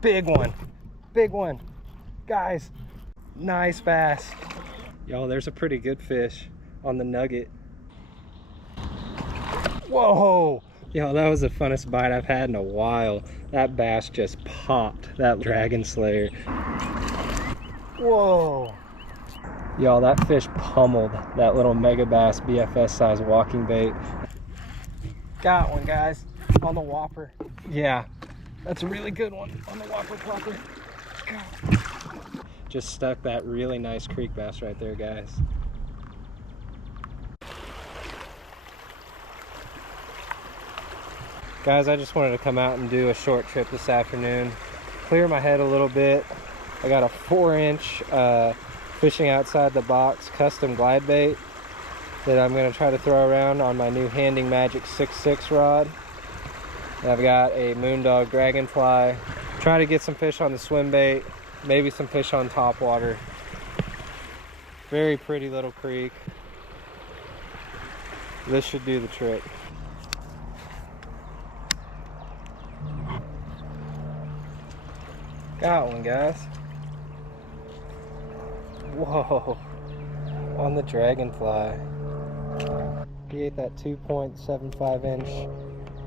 Big one, big one. Guys, nice bass. Y'all, there's a pretty good fish on the Nugget. Whoa! Yo, that was the funnest bite I've had in a while. That bass just popped, that Dragonslayer. Whoa! Y'all, that fish pummeled that little Mega Bass BFS size walking bait. Got one, guys, on the Whopper. Yeah, that's a really good one on the Whopper Plopper. Just stuck that really nice creek bass right there, guys. Guys, I just wanted to come out and do a short trip this afternoon, clear my head a little bit. I got a 4-inch fishing outside the box custom glide bait that I'm going to try to throw around on my new Handing Magic 6.6 rod. And I've got a Moondog Dragonfly. Try to get some fish on the Swimbait, maybe some fish on Topwater. Very pretty little creek. This should do the trick. Got one, guys. Whoa, on the Dragonfly. He ate that 2.75-inch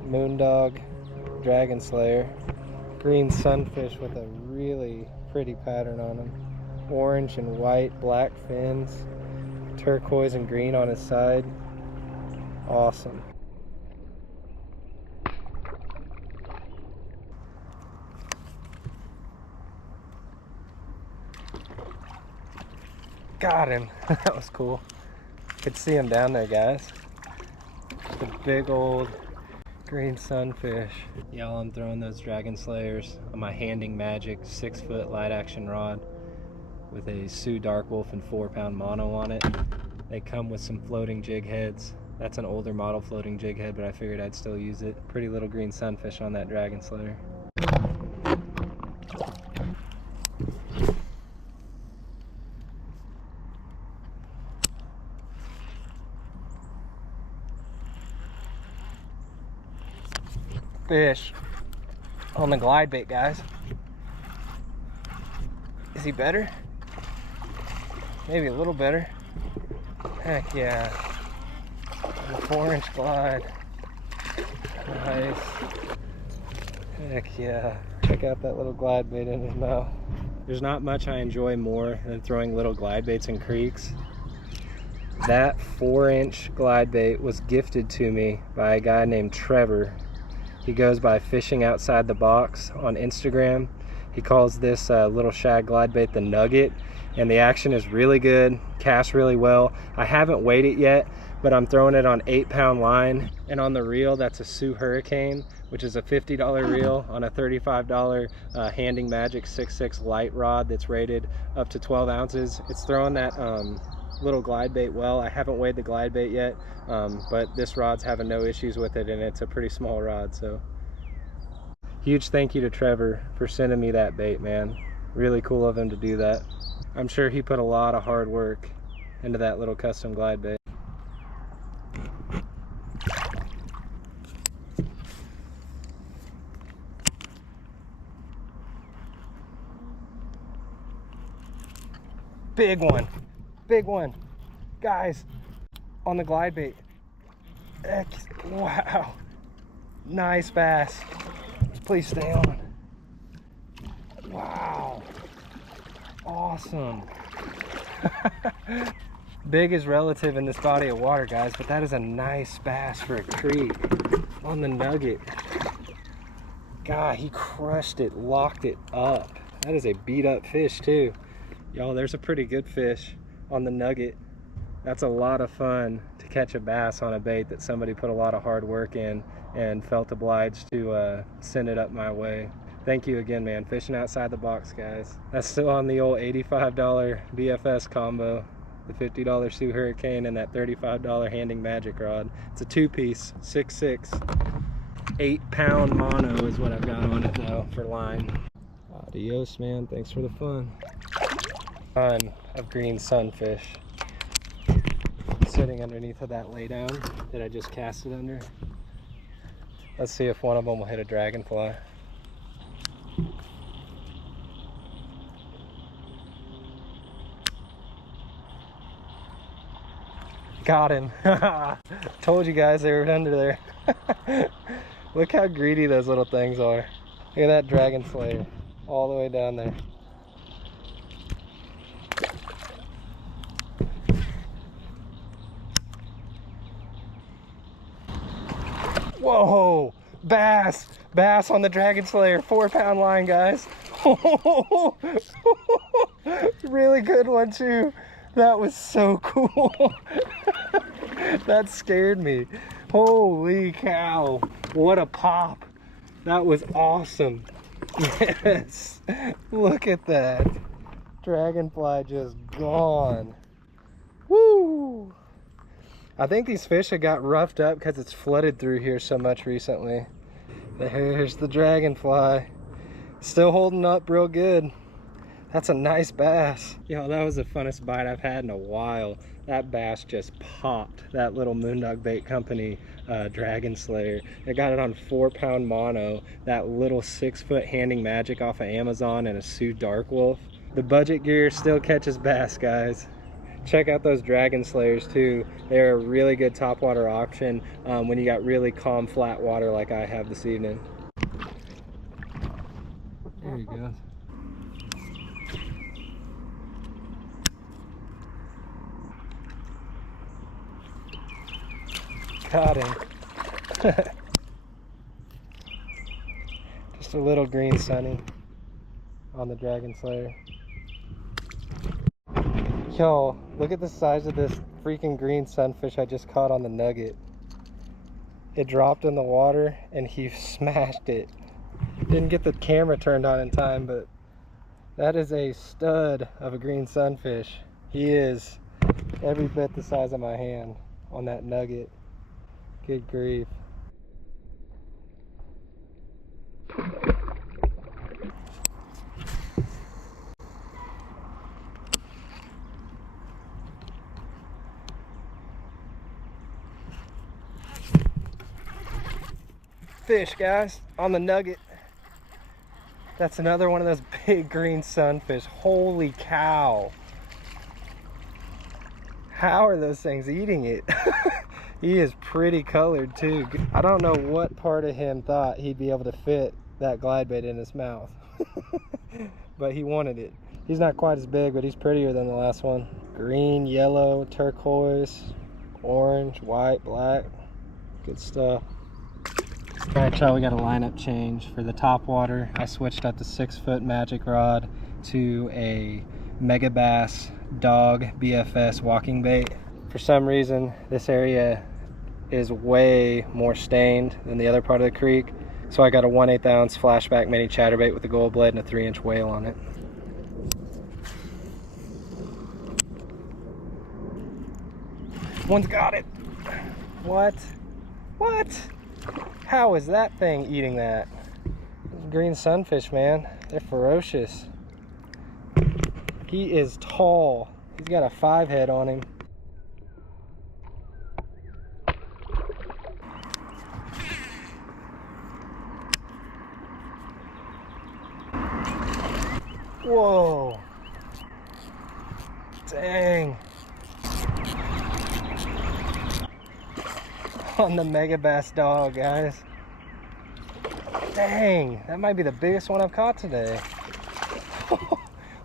Moondog Dragonslayer. Green Sunfish with a really pretty pattern on him. Orange and white, black fins, turquoise and green on his side. Awesome. Got him. That was cool. Could see him down there, guys. The big old green sunfish. Y'all, I'm throwing those Dragonslayers on my Handing Magic 6-foot light action rod with a Sioux Dark Wolf and 4-pound mono on it. They come with some floating jig heads. That's an older model floating jig head, but I figured I'd still use it. Pretty little green sunfish on that Dragonslayer. Fish on the glide bait, guys. Is he better? Maybe a little better. Heck yeah. The 4-inch glide. Nice. Heck yeah. Check out that little glide bait in his mouth. There's not much I enjoy more than throwing little glide baits in creeks. That 4-inch glide bait was gifted to me by a guy named Trevor. He goes by Fishing Outside the Box on Instagram. He calls this little shad glide bait the Nugget, and the action is really good, casts really well. I haven't weighed it yet, but I'm throwing it on 8-pound line, and on the reel, that's a Sioux Hurricane, which is a $50 reel on a $35 Handing Magic 6.6 light rod that's rated up to 12 ounces. It's throwing that little glide bait well. I haven't weighed the glide bait yet, but this rod's having no issues with it, and it's a pretty small rod. So huge thank you to Trevor for sending me that bait, man. Really cool of him to do that. I'm sure he put a lot of hard work into that little custom glide bait. Big one, big one. Guys, on the glide bait. Wow, nice bass. Please stay on. Wow, awesome. Big is relative in this body of water, guys, but that is a nice bass for a creek on the Nugget. God, he crushed it, locked it up. That is a beat up fish too. Y'all, there's a pretty good fish on the Nugget. That's a lot of fun to catch a bass on a bait that somebody put a lot of hard work in and felt obliged to send it up my way. Thank you again, man. Fishing Outside the Box, guys. That's still on the old $85 BFS combo, the $50 Sioux Hurricane and that $35 Handing Magic rod. It's a 2-piece, 6.6, 8-pound mono is what I've got on it though for line. Adios, man. Thanks for the fun. Ton of green sunfish sitting underneath of that laydown that I just cast it under. Let's see if one of them will hit a dragonfly. Got him. Told you guys they were under there. Look how greedy those little things are. Look at that dragon slayer all the way down there. Whoa, bass on the dragon slayer, 4-pound line, guys. Really good one too. That was so cool. That scared me. Holy cow, what a pop. That was awesome. Yes, look at that. Dragonfly just gone. Woo! I think these fish have got roughed up because it's flooded through here so much recently. There's the dragonfly. Still holding up real good. That's a nice bass. Yo, that was the funnest bite I've had in a while. That bass just popped. That little Moondog Bait Company Dragonslayer. I got it on 4-pound mono. That little 6-foot handing magic off of Amazon and a Sioux Dark Wolf. The budget gear still catches bass, guys. Check out those Dragonslayers too. They're a really good topwater option when you got really calm flat water like I have this evening. There you go. Got him. Just a little green sunny on the Dragonslayer. Yo, look at the size of this freaking green sunfish I just caught on the Nugget. It dropped in the water and he smashed it. Didn't get the camera turned on in time, but that is a stud of a green sunfish. He is every bit the size of my hand on that Nugget. Good grief. Fish, guys, on the Nugget. That's another one of those big green sunfish. Holy cow. How are those things eating it? He is pretty colored too. I don't know what part of him thought he'd be able to fit that glidebait in his mouth. But he wanted it. He's not quite as big, but he's prettier than the last one. Green, yellow, turquoise, orange, white, black. Good stuff. Alright, y'all, we got a lineup change for the topwater. I switched up the 6-foot magic rod to a Megabass Dog BFS walking bait. For some reason, this area is way more stained than the other part of the creek, so I got a 1/8 ounce flashback mini chatterbait with a gold blade and a 3-inch whale on it. One's got it. What? How is that thing eating that? Green sunfish, man, they're ferocious. He is tall. He's got a 5-head on him. Whoa. Dang. On the Megabass Dog, guys. Dang, that might be the biggest one I've caught today.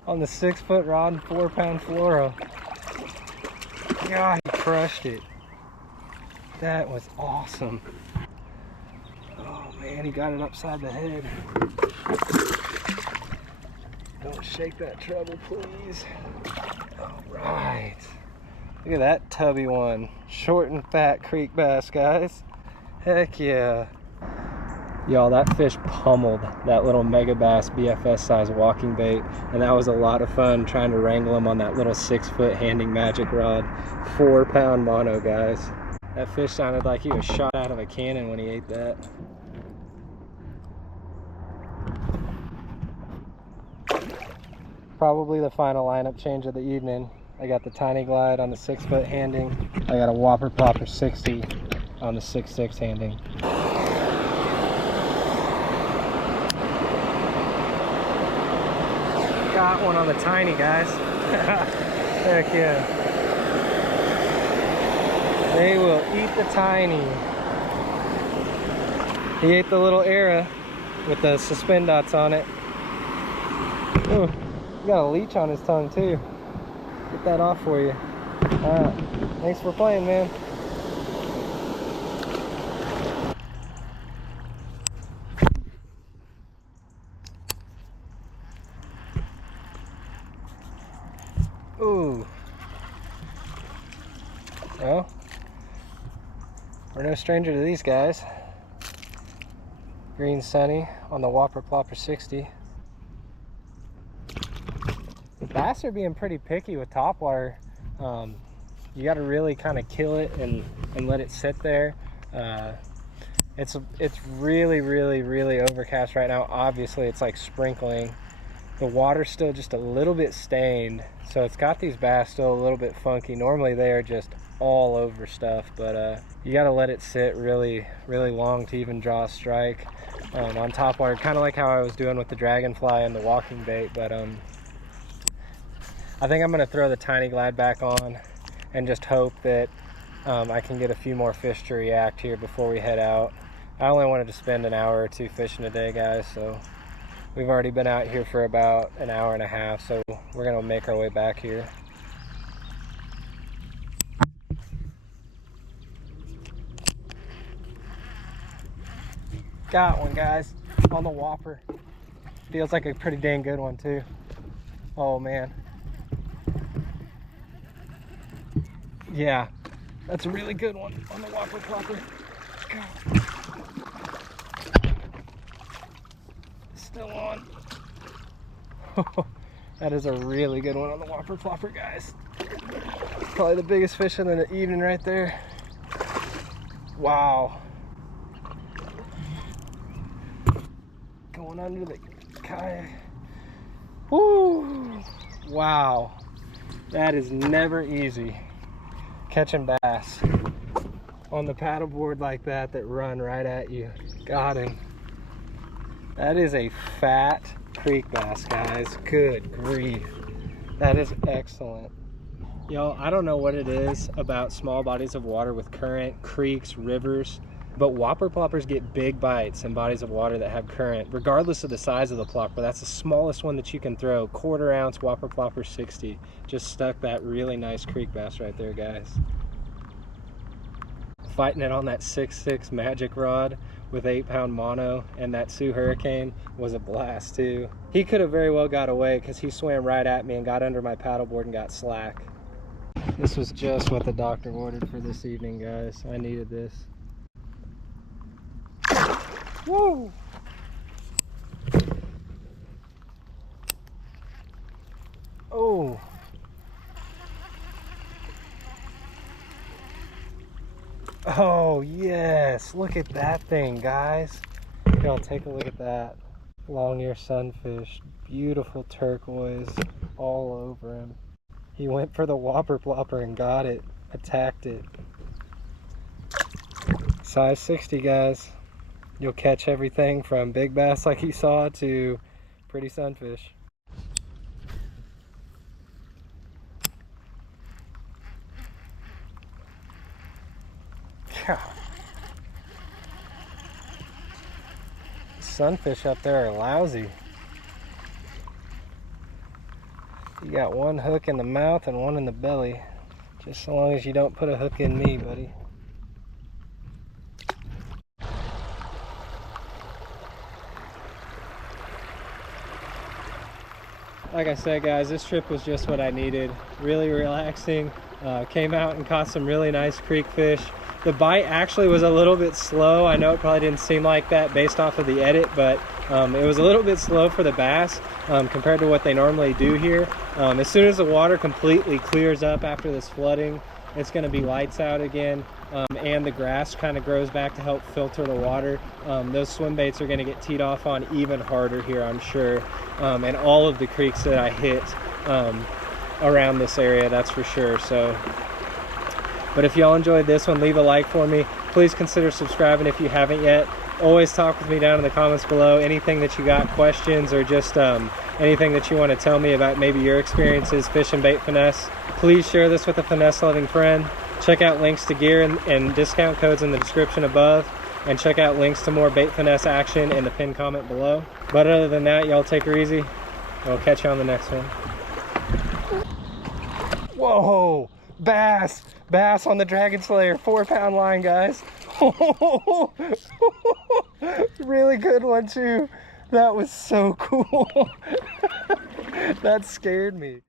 On the 6-foot rod and 4-pound fluoro. God, he crushed it. That was awesome. Oh man, he got it upside the head. Don't shake that treble, please. All right. Look at that tubby one. Short and fat creek bass, guys. Heck yeah. Y'all, that fish pummeled that little Megabass BFS size walking bait, and that was a lot of fun trying to wrangle him on that little 6-foot handing magic rod. 4-pound mono, guys. That fish sounded like he was shot out of a cannon when he ate that. Probably the final lineup change of the evening. I got the Tiny Glide on the 6-foot handing. I got a Whopper Plopper 60 on the 6'6" handing. Got one on the tiny, guys. Heck yeah. They will eat the tiny. He ate the little era with the suspend dots on it. Ooh, he got a leech on his tongue too. Get that off for you. Alright, thanks for playing, man. Ooh. Well, we're no stranger to these guys. Green Sunny on the Whopper Plopper 60. The bass are being pretty picky with topwater. You got to really kind of kill it and let it sit there. It's really overcast right now. Obviously it's like sprinkling. The water's still just a little bit stained, so it's got these bass still a little bit funky. Normally they are just all over stuff, but you got to let it sit really long to even draw a strike on topwater, kind of like how I was doing with the dragonfly and the walking bait. But I think I'm going to throw the tiny glide back on and just hope that I can get a few more fish to react here before we head out. I only wanted to spend an hour or two fishing today, guys, so we've already been out here for about an hour and a half, so we're going to make our way back here. Got one, guys, on the Whopper. Feels like a pretty dang good one too. Oh man. Yeah, that's a really good one on the Whopper Plopper. Still on. That is a really good one on the Whopper Plopper, guys. Probably the biggest fish of the evening right there. Wow. Going under the kayak. Woo! Wow. That is never easy. Catching bass on the paddleboard like that run right at you. Got him. That is a fat creek bass, guys. Good grief. That is excellent. Y'all, I don't know what it is about small bodies of water with current, creeks, rivers, but Whopper Ploppers get big bites in bodies of water that have current, regardless of the size of the plopper. That's the smallest one that you can throw. 1/4 ounce Whopper Plopper 60. Just stuck that really nice creek bass right there, guys. Fighting it on that 6'6" Magic rod with 8-pound mono and that Sioux Hurricane was a blast too. He could have very well got away because he swam right at me and got under my paddleboard and got slack. This was just what the doctor ordered for this evening, guys. I needed this. Woo! Oh! Oh yes! Look at that thing, guys. Y'all take a look at that. Long ear sunfish, beautiful turquoise all over him. He went for the Whopper Plopper and got it, attacked it. Size 60, guys. You'll catch everything from big bass like you saw to pretty sunfish. Sunfish up there are lousy. You got one hook in the mouth and one in the belly. Just so long as you don't put a hook in me, buddy. Like I said, guys, this trip was just what I needed. Really relaxing. Came out and caught some really nice creek fish. The bite actually was a little bit slow. I know it probably didn't seem like that based off of the edit, but it was a little bit slow for the bass compared to what they normally do here. As soon as the water completely clears up after this flooding, it's going to be lights out again, and the grass kind of grows back to help filter the water. Those swim baits are going to get teed off on even harder here, I'm sure, and all of the creeks that I hit around this area, that's for sure. So, but if y'all enjoyed this one, leave a like for me. Please consider subscribing if you haven't yet. Always talk with me down in the comments below. Anything that you got, questions, or just anything that you want to tell me about maybe your experiences fishing bait finesse. Please share this with a finesse loving friend. Check out links to gear and discount codes in the description above, and check out links to more bait finesse action in the pinned comment below. But other than that, y'all take her easy. We'll catch you on the next one. Whoa, bass! Bass on the Dragonslayer, 4-pound line, guys. Really good one too. That was so cool. That scared me.